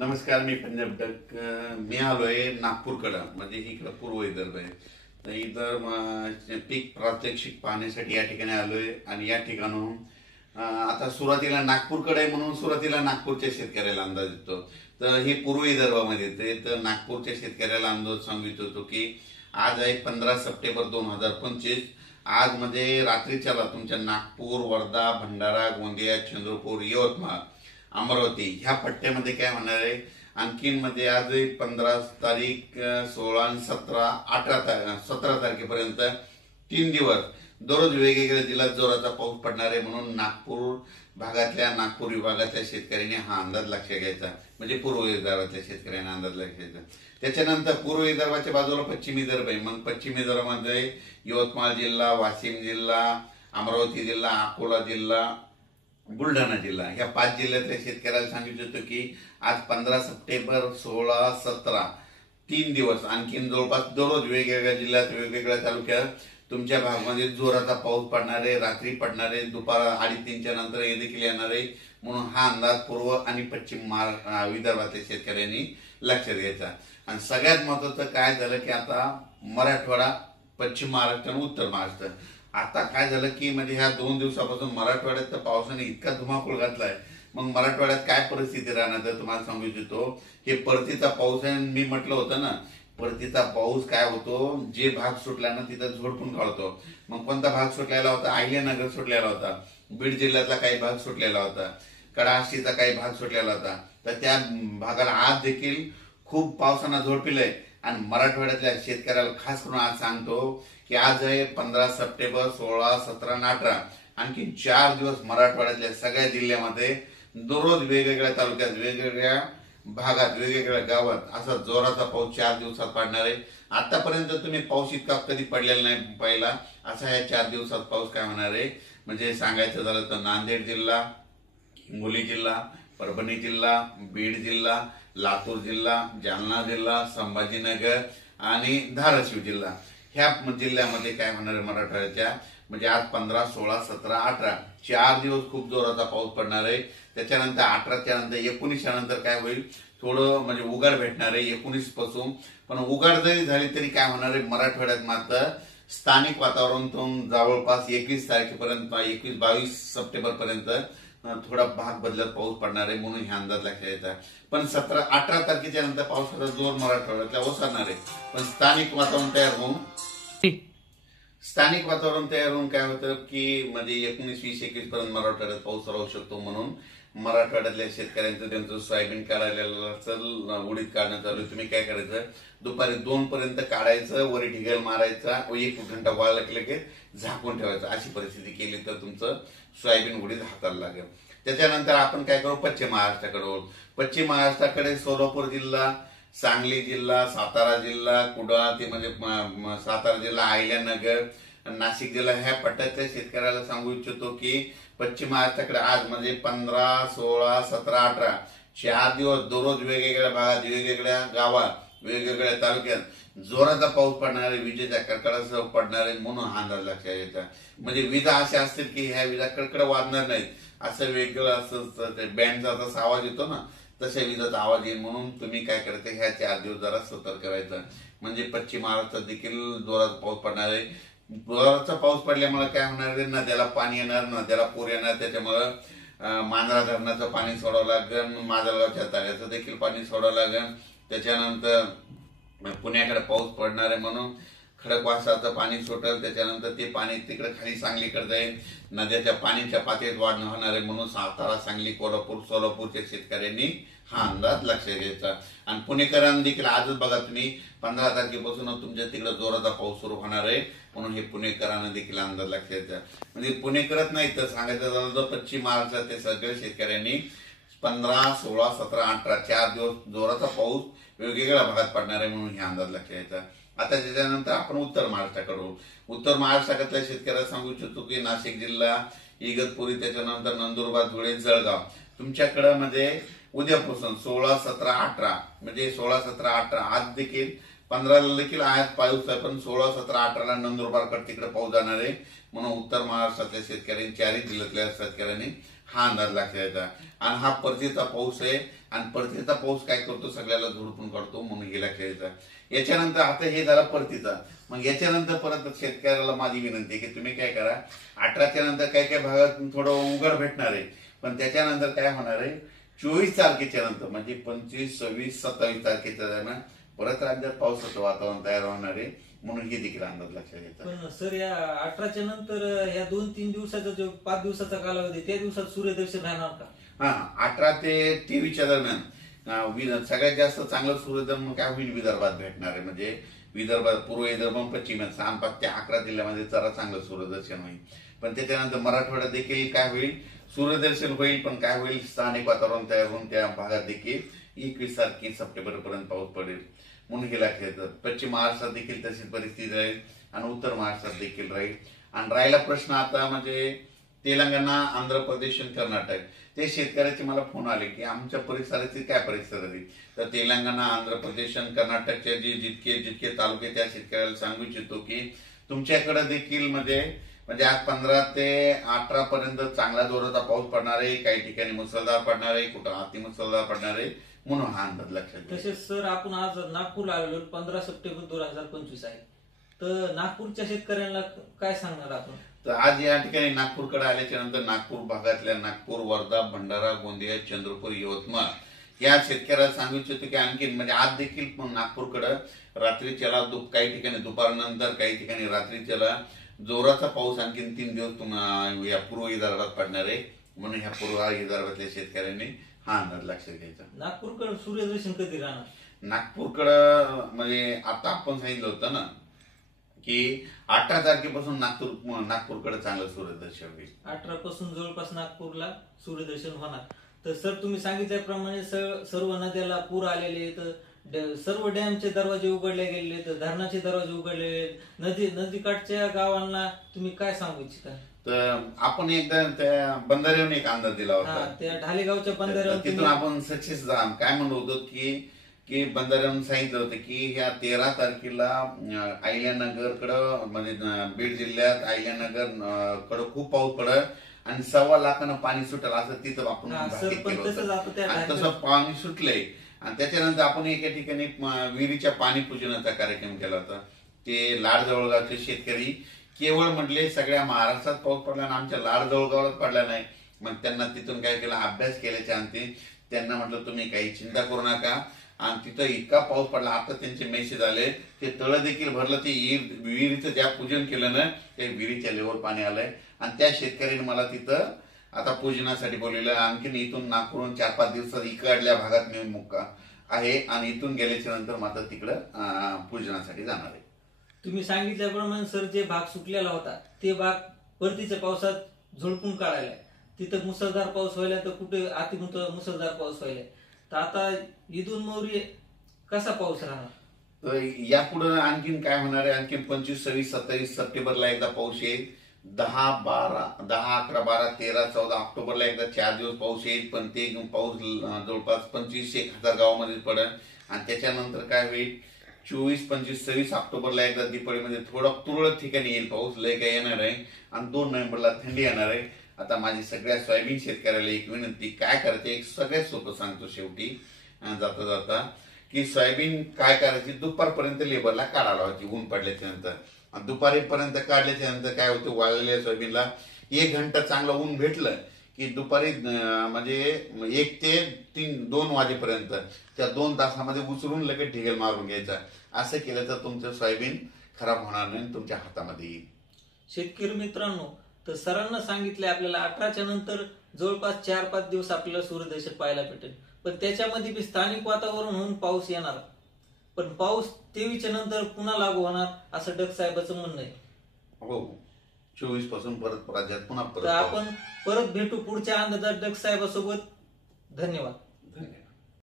नमस्कार, मी पंजाब डक. मी आलोय नागपूरकडं, म्हणजे इकडं पूर्व विदर्भ आहे. तर इथं पीक प्रात्यक्षिक पाहण्यासाठी या ठिकाणी आलोय. आणि या ठिकाणून आता सुरुवातीला नागपूरकडे आहे म्हणून सुरुवातीला नागपूरच्या शेतकऱ्याला अंदाज येतो. तर हे पूर्व विदर्भामध्ये येते. तर नागपूरच्या शेतकऱ्याला अंदाज सांगितलं होतो की आज आहे 15 सप्टेंबर 2025. आज म्हणजे रात्रीच्याला तुमच्या नागपूर, वर्धा, भंडारा, गोंदिया, चंद्रपूर, यवतमाळ, अमरावती ह्या पट्ट्यामध्ये काय होणार आहे. आणखीन मध्ये आज 15 तारीख, 16 आणि 17, 17 तारखेपर्यंत 3 दिवस दररोज वेगवेगळ्या जिल्ह्यात जोराचा पाऊस पडणार आहे. म्हणून नागपूर भागातल्या, नागपूर विभागातल्या शेतकऱ्यांनी हा अंदाज लक्षात घ्यायचा. म्हणजे पूर्व विदर्भातल्या शेतकऱ्यांनी अंदाज लक्षात घ्यायचा. त्याच्यानंतर पूर्व विदर्भाच्या बाजूला पश्चिम विदर्भ आहे. मग पश्चिम विदर्भामध्ये यवतमाळ जिल्हा, वाशिम जिल्हा, अमरावती जिल्हा, अकोला जिल्हा, बुलढाणा जिल्हा ह्या 5 जिल्ह्यातल्या शेतकऱ्याला सांगितलं होतं की आज 15 सप्टेंबर, 16, 17 3 दिवस आणखीन जवळपास दररोज वेगवेगळ्या जिल्ह्यात, वेगवेगळ्या तालुक्यात तुमच्या भागामध्ये जोराचा पाऊस पडणार आहे. रात्री पडणार आहे, दुपार 2:30च्या नंतर हे देखील येणार आहे. म्हणून हा अंदाज पूर्व आणि पश्चिम विदर्भातल्या शेतकऱ्यांनी लक्षात घ्यायचा. आणि सगळ्यात महत्वाचं काय झालं की आता मराठवाडा, पश्चिम महाराष्ट्र आणि उत्तर महाराष्ट्र, आता काय झालं की म्हणजे ह्या 2 दिवसापासून मराठवाड्यात तर पावसाने इतका धुमाकूळ घातलाय. मग मराठवाड्यात काय परिस्थिती राहणार तर तुम्हाला सांगू इच्छितो. हे परतीचा पाऊस आहे. मी म्हटलं होतं ना, परतीचा पाऊस काय होतो, जे भाग सुटला ना तिथं झोडपून काढतो. मग कोणता भाग सुटलेला होता? अहिल्यानगर सुटलेला होता, बीड जिल्ह्यातला काही भाग सुटलेला होता, कडाशीचा काही भाग सुटलेला होता. तर त्या भागाला आज देखील खूप पावसानं झोडपिलंय. आणि मराठवाड्यातल्या शेतकऱ्याला खास करून आज सांगतो की आज आहे 15 सप्टेंबर, 16, 17 आणि 18, आणखी 4 दिवस मराठवाड्यातल्या सगळ्या जिल्ह्यामध्ये दररोज वेगवेगळ्या तालुक्यात, वेगवेगळ्या भागात, वेगवेगळ्या गावात असा जोराचा पाऊस 4 दिवसात पडणार आहे. आतापर्यंत तुम्ही पाऊस इतका कधी पडलेला नाही पहिला. असा या 4 दिवसात पाऊस काय होणार आहे. म्हणजे सांगायचं झालं तर नांदेड जिल्हा, हिंगोली जिल्हा, परभणी जिल्हा, बीड जिल्हा, लातूर जिल्हा, जालना जिल्हा, संभाजीनगर आणि धाराशिव जिल्हा ह्या जिल्ह्यामध्ये काय होणार आहे मराठवाड्याच्या. म्हणजे आज 15, 16, 17, 18 4 दिवस खूप जोराचा पाऊस पडणार आहे. त्याच्यानंतर 18च्या नंतर 19च्या नंतर काय होईल, थोडं म्हणजे उघाड भेटणार आहे 19 पासून. पण उघाड जरी झाली तरी काय होणार आहे मराठवाड्यात मात्र स्थानिक वातावरणातून जवळपास 21 तारखेपर्यंत, 21-22 सप्टेंबर पर्यंत थोडा भाग बदलत पाऊस पडणार आहे. म्हणून हे अंदाज लक्षात घ्यायचा. पण 18 तारखेच्या नंतर पावसाचा जोर मराठवाड्यातल्या ओसरणार आहे. पण स्थानिक वातावरण तयार होऊन काय होतं की म्हणजे 19, 20, 21 पर्यंत मराठवाड्यात पाऊस राहू शकतो. म्हणून मराठवाड्यातल्या शेतकऱ्यांचं त्यांचं सोयाबीन काढायला उडीद काढणं चालू आहे. तुम्ही काय करायचं, दुपारी 2 पर्यंत काढायचं, वरी ढिगल मारायचा, 1 घंटा वाळला की झाकून ठेवायचं. अशी परिस्थिती केली तर तुमचं सोयाबीन उडीद हाताला लागेल. त्याच्यानंतर आपण काय करू, पश्चिम महाराष्ट्राकडे पश्चिम महाराष्ट्राकडे सोलापूर जिल्हा, सांगली जिल्हा, सातारा जिल्हा, कुडाळ ते म्हणजे सातारा जिल्हा, अहिल्यानगर, नाशिक जिल्हा ह्या पट्ट्यातल्या शेतकऱ्याला सांगू इच्छितो की पश्चिम महाराष्ट्राकडे आज म्हणजे 15, 16, 17, 18 4 दिवस दररोज वेगवेगळ्या भागात, वेगवेगळ्या गावात, वेगवेगळ्या तालुक्यात जोराचा पाऊस पडणार आहे, विजेच्या कडकडासह पडणार आहे. म्हणून हा अंदाज लक्षात घ्यायचा. म्हणजे विजा अशा असतील की ह्या विजा कडकड वाजणार नाहीत, असं वेगळं असं बँडचा जसा आवाज येतो ना तशा विजाचा आवाज येईल. म्हणून तुम्ही काय करायचं, ह्या 4 दिवस जरा सतर्क करायचं. म्हणजे पश्चिम महाराष्ट्रात देखील जोराचा पाऊस पडणार आहे. जोराचा पाऊस पडल्यामुळे काय होणार आहे, नद्याला पाणी येणार, नद्याला पूर येणार. त्याच्यामुळं मांजरा धरणाचं पाणी सोडावं लागेल, माजलगावच्या तळ्याचं देखील पाणी सोडावं लागेल. त्याच्यानंतर पुण्याकडे पाऊस पडणार आहे म्हणून खडकवासलाचं पाणी सुटेल. त्याच्यानंतर ते पाणी तिकडे खाली सांगलीकडे जाईल. नद्याच्या पाण्याच्या पातळीत वाढ होणार आहे. म्हणून सातारा, सांगली, कोल्हापूर, सोलापूरच्या शेतकऱ्यांनी हा अंदाज लक्षात घ्यायचा. आणि पुणेकरांनी देखील आजच बघा तुम्ही 15 तारखेपासून तुमच्या तिकडे जोराचा पाऊस सुरू होणार आहे. म्हणून हे पुणेकरांना देखील अंदाज लक्षात घ्यायचा. म्हणजे पुणेकरच नाही तर सांगायचं झालं तर पश्चिम महाराष्ट्रातील सगळ्या शेतकऱ्यांनी 15, 16, 17, 18 4 दिवस जोराचा पाऊस वेगवेगळ्या भागात पडणार आहे. म्हणून हे अंदाज लक्षात घ्यायचा. आता त्याच्यानंतर आपण उत्तर महाराष्ट्राकडे उत्तर महाराष्ट्रातल्या शेतकऱ्याला सांगू इच्छितो की नाशिक जिल्हा, इगतपुरी, त्याच्यानंतर नंदुरबार, धुळे, जळगाव तुमच्याकडे म्हणजे उद्यापासून 16, 17, 18 म्हणजे 16, 17, 18 आज देखील 15ला देखील आज पाऊस आहे. पण 16, 17, 18ला नंदुरबारकडे तिकडे पाऊस जाणार आहे. म्हणून उत्तर महाराष्ट्रातल्या शेतकऱ्यांनी, 4 जिल्ह्यातल्या शेतकऱ्यांनी हा अंदाज लक्षात यायचा. आणि हा परतीचा पाऊस आहे आणि परतीचा पाऊस काय करतो सगळ्याला झोडपून काढतो म्हणून हे लक्षात यायचा. याच्यानंतर आता हे झाला परतीचा. मग याच्यानंतर परत शेतकऱ्याला माझी विनंती आहे की तुम्ही काय करा, 18च्या नंतर काही काही भागात थोडं उघड भेटणार आहे, पण त्याच्यानंतर काय होणार आहे 24 तारखेच्या नंतर म्हणजे 25, 26, 27 तारखेच्या दरम्यान परत राज्यात पावसाचं वातावरण तयार होणार आहे म्हणून हे देखील अंदाज लक्षात घ्यायचा. पण सर या 18च्या नंतर या 2-3 दिवसाचा जो 5 दिवसाचा कालावधी त्या दिवसात सूर्यदर्शन राहणार का? हा 18 ते 23च्या दरम्यान सगळ्यात जास्त चांगलं सूर्यदर्शन काय होईल विदर्भात भेटणार आहे. म्हणजे विदर्भात पूर्व विदर्भ पश्चिम 5 ते 11 जिल्ह्यामध्ये जरा चांगलं सूर्यदर्शन होईल. पण त्याच्यानंतर मराठवाड्यात देखील काय होईल सूर्यदर्शन होईल, पण काय होईल स्थानिक वातावरण तयार होऊन त्या भागात देखील 21 तारखे सप्टेंबर पर्यंत पाऊस पडेल म्हणून हे लक्षात येतं. पश्चिम महाराष्ट्रात देखील तशीच परिस्थिती राहील आणि उत्तर महाराष्ट्रात देखील राहील. आणि राहिला प्रश्न आता म्हणजे तेलंगणा, आंध्र प्रदेश आणि कर्नाटक, ते शेतकऱ्याचे मला फोन आले की आमच्या परिसराची काय परिस्थिती. तर तेलंगणा, आंध्र प्रदेश आणि कर्नाटकचे जे जितके तालुके त्या शेतकऱ्याला सांगू इच्छितो की तुमच्याकडे देखील म्हणजे आज 15 ते 18 पर्यंत चांगला जोराचा पाऊस पडणार आहे, काही ठिकाणी मुसळधार पडणार आहे, कुठं अति मुसळधार पडणार आहे म्हणून हा अंदाज लक्षात घ्या. तसेच सर आपण आज नागपूरला आलेलो 15 सप्टेंबर 2025 आहे, तर नागपूरच्या शेतकऱ्यांना काय सांगणार आपण? तर आज या ठिकाणी नागपूरकडे आल्याच्या नंतर नागपूर भागातल्या नागपूर, वर्धा, भंडारा, गोंदिया, चंद्रपूर, यवतमाळ या शेतकऱ्याला सांगू इच्छितो की आणखी म्हणजे आज देखील नागपूरकडे रात्रीच्याला काही ठिकाणी दुपारनंतर काही ठिकाणी रात्रीच्याला जोराचा पाऊस आणखी 3 दिवस या पूर्व विदर्भात पडणार आहे म्हणून ह्या पूर्व विदर्भातल्या शेतकऱ्यांनी हा अंदाज लक्षात घ्यायचा. नागपूरकडे सूर्यदर्शन कधी राहणार? नागपूरकडं म्हणजे आता आपण सांगितलं होतं ना की 18 तारखेपासून नागपूरकडे चांगलं सूर्यदर्शन होईल. 18 पासून जवळपास नागपूरला सूर्यदर्शन होणार. तर सर तुम्ही सांगितल्याप्रमाणे सर्व नद्याला पूर आलेले, तर सर्व डॅमचे दरवाजे उघडले गेलेले, तर धरणाचे दरवाजे उघडलेले, नदीकाठच्या गावांना तुम्ही काय सांगू इच्छिता? तर आपण एकदा त्या बंधाऱ्यावर एक अंदाज दिला होता, त्या ढालेगावच्या बंधाऱ्यावर तिथून आपण सक्सेस काय म्हणलो होतो की बंधाऱ्यावरून सांगितलं होतं की ह्या 13 तारखेला अहिल्यानगरकडं म्हणजे बीड जिल्ह्यात अहिल्यानगर कडं खूप पाऊस पडत आणि 1.25 लाखानं पाणी सुटेल असं तिथं आपण तसं पाणी सुटलंय. आणि त्याच्यानंतर आपण एका ठिकाणी विहिरीच्या पाणी पूजनाचा कार्यक्रम केला होता. ते लाडजवळगावचे शेतकरी केवळ म्हटले सगळ्या महाराष्ट्रात पाऊस पडला आणि आमच्या लाडजवळगावात पडला नाही. मग त्यांना तिथून काय केलं अभ्यास केल्याच्या अंती त्यांना म्हटलं तुम्ही काही चिंता करू नका. आणि तिथं इतका पाऊस पडला, आता त्यांचे मेसेज आले ते तळं देखील भरलं, ते विहिरीचं ज्या पूजन केलं ना ते विहिरीच्या लेवल पाणी आलंय. आणि त्या शेतकऱ्याने मला तिथं आता पूजनासाठी बोलवलं. आणखीन इथून नागपूरहून 4-5 दिवसात इकडल्या भागात मी मुक्का आहे आणि इथून गेल्याच्या नंतर मात्र तिकडं पूजनासाठी जाणार आहे. तुम्ही सांगितल्याप्रमाणे सर जे भाग सुटलेला होता ते भाग परतीच्या पावसात झोडपून काढायला, तिथं मुसळधार पाऊस व्हायला तर कुठे अति मुसळधार पाऊस व्हायला. तर आता इथून मोरी कसा पाऊस राहणार? तर यापुढे आणखीन काय होणार आहे, आणखीन 25, 26, 27 सप्टेंबरला एकदा पाऊस येईल. 10, 11, 12, 13, 14 ऑक्टोबरला एकदा 4 दिवस पाऊस येईल. पण ते पाऊस जवळपास 25,000 गावामध्ये पडेल. आणि त्याच्यानंतर काय होईल 24, 25, 26 ऑक्टोबरला एकदा दिवाळीमध्ये थोडं तुरळक ठिकाणी येईल पाऊस, लय काय येणार आहे. आणि 2 नोव्हेंबरला थंडी येणार आहे. आता माझी सगळ्या सोयाबीन शेतकऱ्याला एक विनंती, काय करायचं एक सगळ्यात सोपं सांगतो शेवटी जाता जाता की सोयाबीन काय करायची दुपारपर्यंत लेबरला काढायला लावायची ऊन पडल्याच्या नंतर. दुपारीपर्यंत काढल्याच्या नंतर काय होतं वाळलेल्या सोयाबीनला 1 घंटा चांगलं ऊन भेटलं की दुपारी म्हणजे 1 ते 2 वाजेपर्यंत त्या 2 तासामध्ये उचलून लगेच ढिगल मारून घ्यायचा. असं केलं तर तुमचं सोयाबीन खराब होणार नाही, तुमच्या हातामध्ये येईल. शेतकरी मित्रांनो, तर सरांना सांगितले आपल्याला 18च्या नंतर जवळपास 4-5 दिवस आपल्याला सूर्यदर्शन पाहायला भेटेल. पण त्याच्यामध्ये बी स्थानिक वातावरण होऊन पाऊस येणार. पण पाऊस 23च्या नंतर पुन्हा लागू होणार असं डक साहेबांचं म्हणणं आहे. हो 24 पासून परत राज्यात पुन्हा तर आपण परत भेटू पुढच्या अंदाजात डक साहेबांसोबत. धन्यवाद.